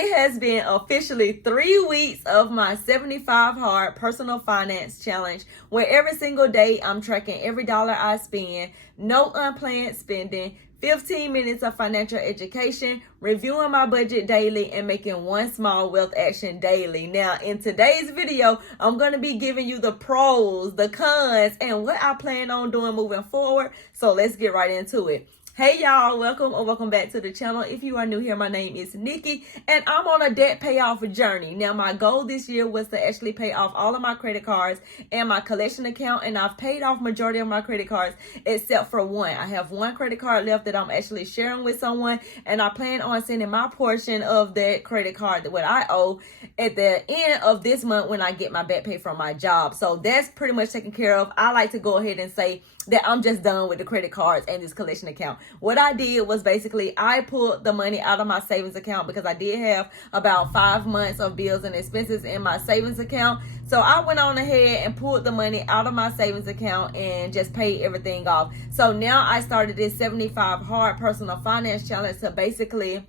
It has been officially 3 weeks of my 75 hard personal finance challenge, where every single day I'm tracking every dollar I spend, no unplanned spending, 15 minutes of financial education, reviewing my budget daily, and making one small wealth action daily. Now, in today's video, I'm going to be giving you the pros, the cons, and what I plan on doing moving forward. So let's get right into it. Hey y'all, welcome back to the channel. If you are new here, my name is Nikki and I'm on a debt payoff journey. Now my goal this year was to actually pay off all of my credit cards and my collection account, and I've paid off majority of my credit cards except for one. I have one credit card left that I'm actually sharing with someone, and I plan on sending my portion of that credit card, what I owe, at the end of this month when I get my back pay from my job. So that's pretty much taken care of. I like to go ahead and say that I'm just done with the credit cards and this collection account. What I did was basically I pulled the money out of my savings account because I did have about 5 months of bills and expenses in my savings account. So I went on ahead and pulled the money out of my savings account and just paid everything off. So now I started this 75 hard personal finance challenge to basically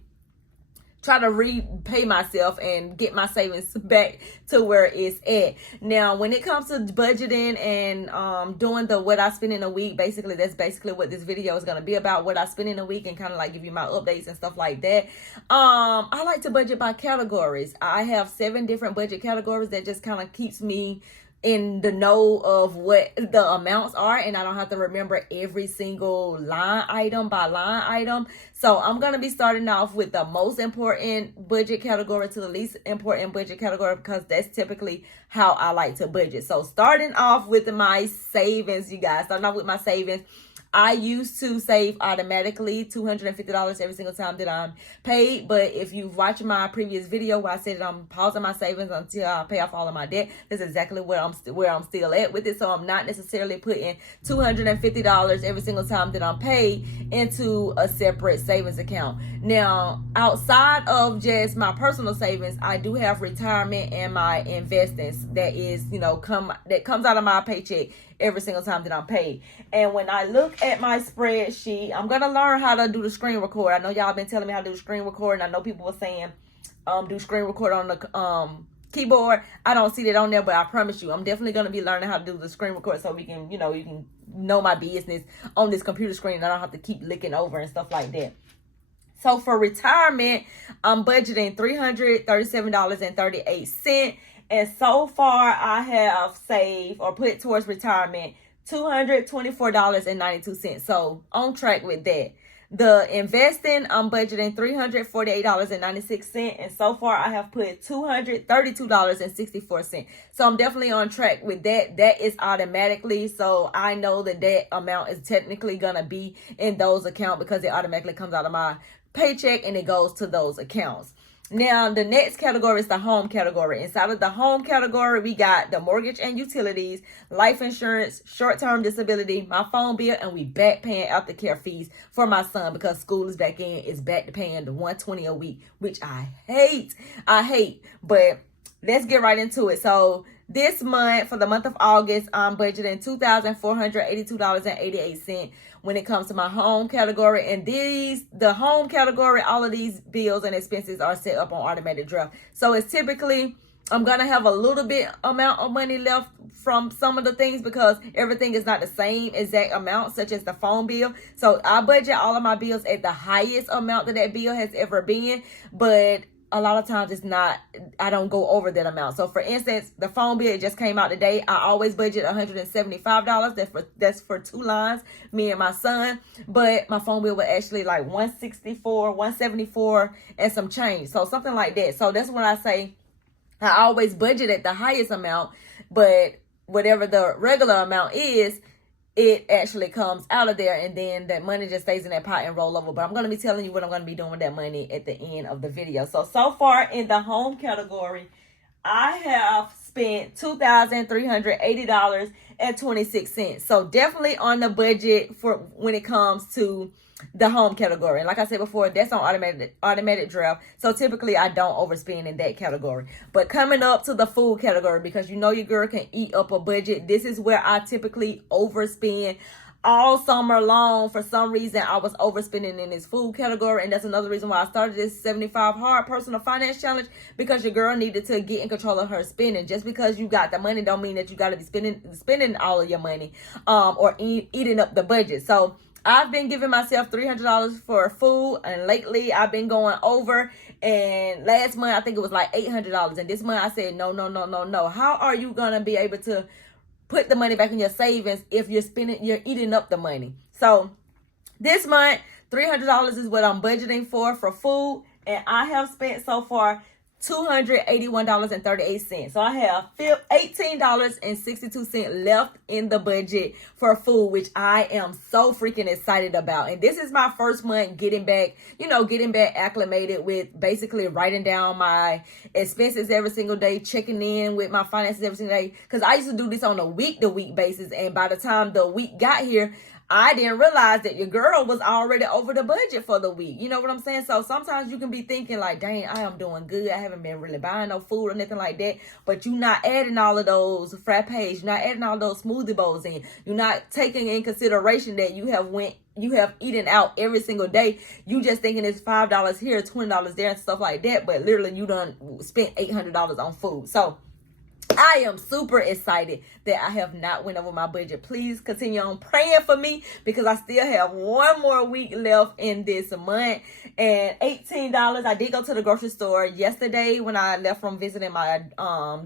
try to repay myself and get my savings back to where it's at. Now, when it comes to budgeting and doing what I spend in a week, basically that's basically what this video is going to be about, what I spend in a week, and kind of like give you my updates and stuff like that. I like to budget by categories. I have 7 different budget categories that just kind of keeps me in the know of what the amounts are, and I don't have to remember every single line item by line item. So I'm going to be starting off with the most important budget category to the least important budget category, because that's typically how I like to budget. So starting off with my savings, you guys, starting off with my savings, I used to save automatically $250 every single time that I'm paid. But if you've watched my previous video where I said that I'm pausing my savings until I pay off all of my debt, that's exactly where I'm still at with it. So I'm not necessarily putting $250 every single time that I'm paid into a separate savings account. Now, outside of just my personal savings, I do have retirement and my investments that is, that comes out of my paycheck every single time that I'm paid. And when I look at my spreadsheet, I'm going to learn how to do the screen record. I know y'all been telling me how to do screen record, and I know people were saying do screen record on the keyboard. I don't see that on there, but I promise you, I'm definitely going to be learning how to do the screen record so we can, you can know my business on this computer screen, and I don't have to keep licking over and stuff like that. So for retirement, I'm budgeting $337.38. And so far, I have saved or put towards retirement $224.92. So on track with that. The investing, I'm budgeting $348.96. And so far, I have put $232.64. So I'm definitely on track with that. That is automatically. So I know that amount is technically going to be in those accounts because it automatically comes out of my paycheck and it goes to those accounts. Now, the next category is the home category. Inside of the home category, we got the mortgage and utilities, life insurance, short-term disability, my phone bill, and we back paying aftercare fees for my son because school is back in. It's back to paying the $120 a week, which I hate. But let's get right into it. So this month, for the month of August, I'm budgeting $2,482.88 when it comes to my home category. And the home category, all of these bills and expenses are set up on automatic draft. So it's typically, I'm going to have a little bit amount of money left from some of the things because everything is not the same exact amount, such as the phone bill. So I budget all of my bills at the highest amount that bill has ever been, but a lot of times it's not, I don't go over that amount. So for instance, the phone bill, it just came out today. I always budget $175. That's for 2 lines, me and my son. But my phone bill was actually like $164, $174 and some change. So something like that. So that's when I say I always budget at the highest amount, but whatever the regular amount is, it actually comes out of there, and then that money just stays in that pot and roll over. But I'm going to be telling you what I'm going to be doing with that money at the end of the video. So far in the home category, I have spent $2,380.26. So definitely on the budget for when it comes to the home category. And like I said before, that's on automatic draft. So typically I don't overspend in that category. But coming up to the food category, because your girl can eat up a budget, this is where I typically overspend. all summer long. For some reason, I was overspending in this food category, and that's another reason why I started this 75 hard personal finance challenge, because your girl needed to get in control of her spending. Just because you got the money don't mean that you got to be spending all of your money or eating up the budget. So I've been giving myself $300 for food, and lately I've been going over. And last month I think it was like $800, and this month I said no. How are you gonna be able to put the money back in your savings if you're eating up the money? So this month, $300 is what I'm budgeting for food, and I have spent so far $281.38. So I have $18.62 left in the budget for food, which I am so freaking excited about. And this is my first month getting back acclimated with basically writing down my expenses every single day, checking in with my finances every single day. Because I used to do this on a week-to-week basis, and by the time the week got here, I didn't realize that your girl was already over the budget for the week. You know what I'm saying? So sometimes you can be thinking like, dang, I am doing good. I haven't been really buying no food or nothing like that. But you're not adding all of those frappes. You're not adding all those smoothie bowls in. You're not taking in consideration that you have eaten out every single day. You just thinking it's $5 here, $20 there and stuff like that. But literally you done spent $800 on food. So I am super excited that I have not went over my budget. Please continue on praying for me, because I still have one more week left in this month. And $18, I did go to the grocery store yesterday when I left from visiting my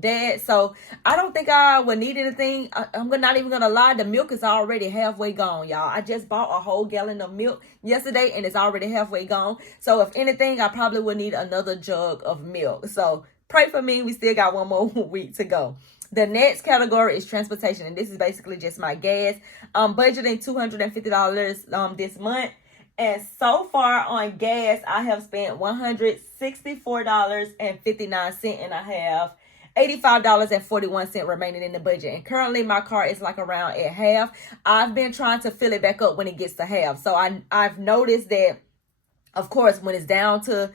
dad. So I don't think I would need anything. I'm not even gonna lie, the milk is already halfway gone, y'all. I just bought a whole gallon of milk yesterday and it's already halfway gone. So if anything, I probably would need another jug of milk. So pray for me. We still got one more week to go. The next category is transportation, and this is basically just my gas. I'm budgeting $250 this month, and so far on gas, I have spent $164.59, and I have $85.41 remaining in the budget. And currently my car is like around at half. I've been trying to fill it back up when it gets to half. So I've noticed that, of course, when it's down to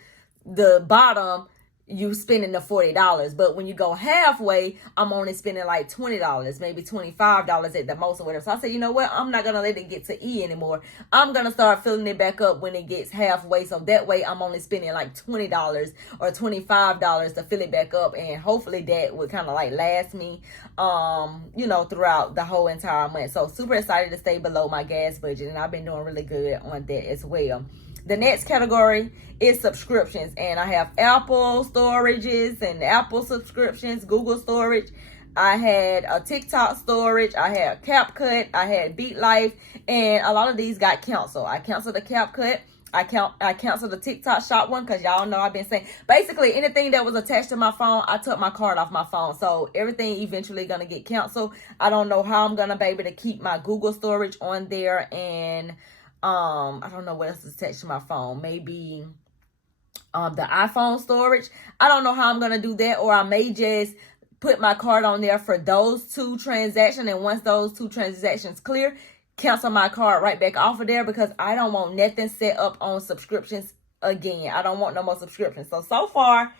the bottom, you spending the $40, but when you go halfway, I'm only spending like $20, maybe $25 at the most or whatever. So I said, you know what, I'm not gonna let it get to E anymore. I'm gonna start filling it back up when it gets halfway, so that way I'm only spending like $20 or $25 to fill it back up, and hopefully that would kind of like last me throughout the whole entire month. So super excited to stay below my gas budget, and I've been doing really good on that as well. The next category is subscriptions, and I have Apple storages and Apple subscriptions, Google storage. I had a TikTok storage. I had CapCut. I had Beat Life, and a lot of these got canceled. I canceled the CapCut. I canceled the TikTok shop one, because y'all know I've been saying basically anything that was attached to my phone, I took my card off my phone. So everything eventually gonna get canceled. I don't know how I'm gonna be able to keep my Google storage on there, and I don't know what else is attached to my phone. Maybe the iPhone storage. I don't know how I'm gonna do that, or I may just put my card on there for those two transactions, and once those two transactions clear, cancel my card right back off of there, because I don't want nothing set up on subscriptions again. I don't want no more subscriptions. So far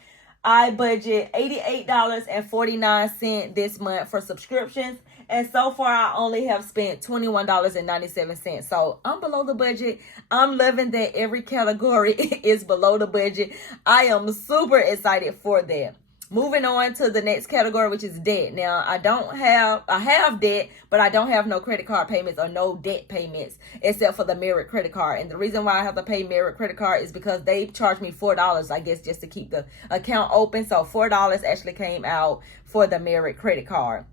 I budget $88.49 this month for subscriptions, and so far I only have spent $21.97. So I'm below the budget. I'm loving that every category is below the budget. I am super excited for that. Moving on to the next category, which is debt. Now, I have debt, but I don't have no credit card payments or no debt payments except for the Merit credit card. And the reason why I have to pay Merit credit card is because they charge me $4, I guess, just to keep the account open. So $4 actually came out for the Merit credit card.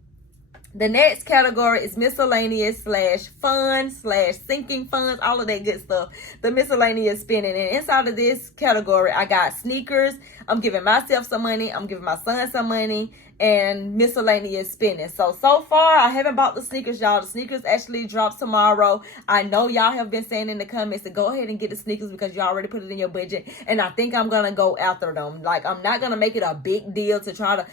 The next category is miscellaneous /fun/sinking funds, all of that good stuff. The miscellaneous spending. And inside of this category, I got sneakers. I'm giving myself some money. I'm giving my son some money. And miscellaneous spending. So far, I haven't bought the sneakers, y'all. The sneakers actually drops tomorrow. I know y'all have been saying in the comments to go ahead and get the sneakers because you already put it in your budget. And I think I'm going to go after them. Like, I'm not going to make it a big deal to try to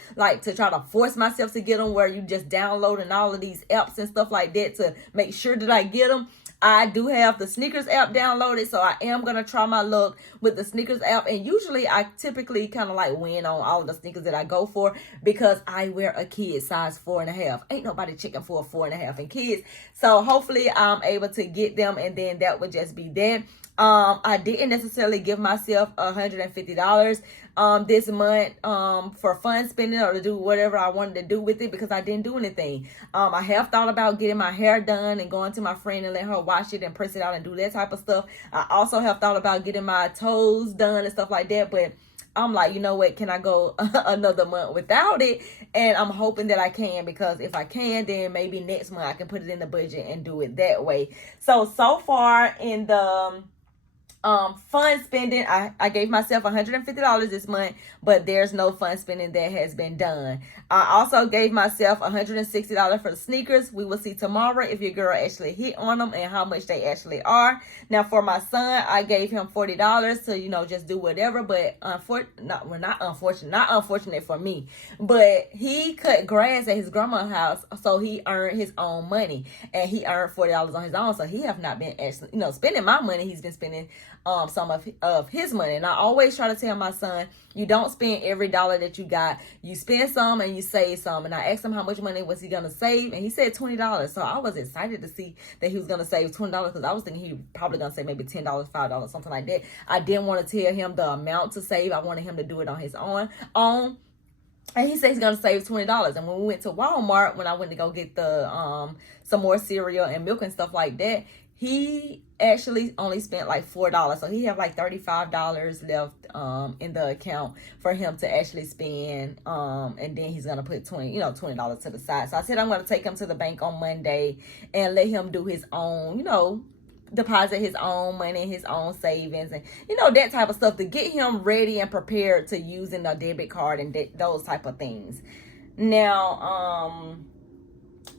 force myself to get them, where you just downloading all of these apps and stuff like that to make sure that I get them. I do have the sneakers app downloaded, so I am going to try my luck with the sneakers app. And usually I typically kind of like win on all of the sneakers that I go for because I wear a kid size 4.5. Ain't nobody checking for a 4.5 in kids. So hopefully I'm able to get them, and then that would just be that. I didn't necessarily give myself $150 this month for fun spending or to do whatever I wanted to do with it, because I didn't do anything. I have thought about getting my hair done and going to my friend and let her wash it and press it out and do that type of stuff. I also have thought about getting my toes done and stuff like that, but I'm like, you know what, can I go another month without it? And I'm hoping that I can, because if I can, then maybe next month I can put it in the budget and do it that way. So far in the fun spending, I gave myself $150 this month, but there's no fun spending that has been done. I also gave myself $160 for the sneakers. We will see tomorrow if your girl actually hit on them and how much they actually are. Now for my son, I gave him $40 to, you know, just do whatever, but not unfortunate for me, but he cut grass at his grandma's house, so he earned his own money, and he earned $40 on his own, so he have not been actually, you know, spending my money. He's been spending some of his money. And I always try to tell my son, you don't spend every dollar that you got. You spend some and you save some. And I asked him how much money was he going to save, and he said $20. So I was excited to see that he was going to save $20, because I was thinking he probably going to say maybe $10, $5, something like that. I didn't want to tell him the amount to save. I wanted him to do it on his own. And he said he's going to save $20. And when we went to Walmart, when I went to go get the some more cereal and milk and stuff like that, he actually only spent like $4. So he have like $35 left in the account for him to actually spend. And then he's gonna put $20 to the side. So I said I'm gonna take him to the bank on Monday and let him do his own, you know, deposit his own money, his own savings, and you know, that type of stuff, to get him ready and prepared to using a debit card and those type of things. Now,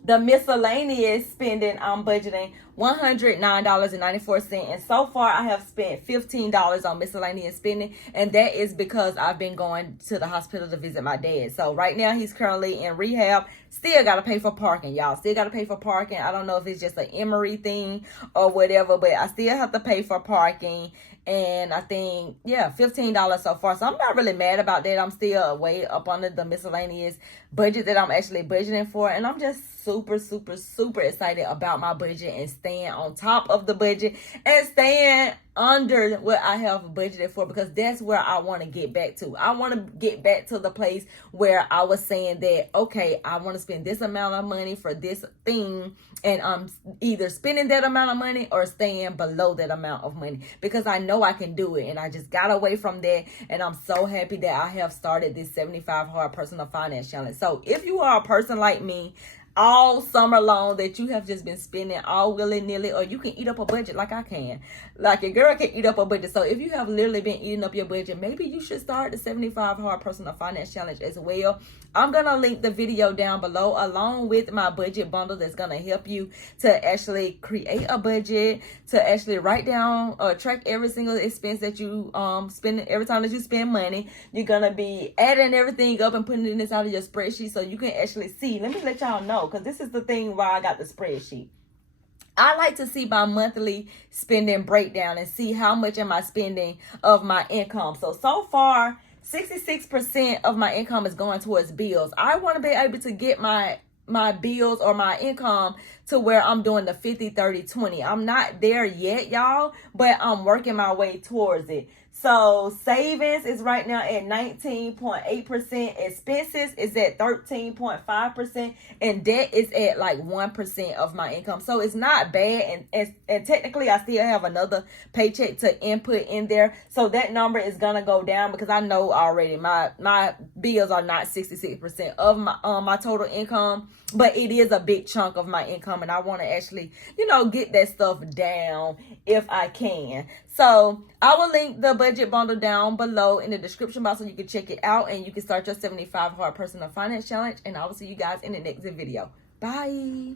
the miscellaneous spending, I'm budgeting $109.94, and so far I have spent $15 on miscellaneous spending, and that is because I've been going to the hospital to visit my dad. So right now he's currently in rehab. Still got to pay for parking, y'all. Still got to pay for parking. I don't know if it's just an Emory thing or whatever, but I still have to pay for parking. And I think, yeah, $15 so far. So I'm not really mad about that. I'm still way up under the miscellaneous budget that I'm actually budgeting for. And I'm just super excited about my budget and staying on top of the budget and staying under what I have budgeted for, because that's where I want to get back to. I want to get back to the place where I was saying that, okay, I want to spend this amount of money for this thing, and I'm either spending that amount of money or staying below that amount of money, because I know I can do it. And I just got away from that, and I'm so happy that I have started this 75 Hard Personal Finance Challenge. So if you are a person like me, all summer long, that you have just been spending all willy-nilly, or you can eat up a budget like I can. Like a girl can eat up a budget. So if you have literally been eating up your budget, maybe you should start the 75 Hard Personal Finance Challenge as well. I'm going to link the video down below along with my budget bundle that's going to help you to actually create a budget, to actually write down or track every single expense that you spend. Every time that you spend money, you're going to be adding everything up and putting it inside of your spreadsheet so you can actually see. Let me let y'all know, because this is the thing why I got the spreadsheet. I like to see my monthly spending breakdown and see how much am I spending of my income. So far, 66% of my income is going towards bills. I want to be able to get my bills or my income to where I'm doing the 50-30-20. I'm not there yet, y'all, but I'm working my way towards it. So savings is right now at 19.8%. Expenses is at 13.5%. And debt is at like 1% of my income. So it's not bad. And technically, I still have another paycheck to input in there. So that number is going to go down, because I know already my bills are not 66% of my total income. But it is a big chunk of my income. And I want to actually, you know, get that stuff down if I can. So I will link the budget bundle down below in the description box so you can check it out and you can start your 75 Hard Personal Finance Challenge. And I will see you guys in the next video. Bye.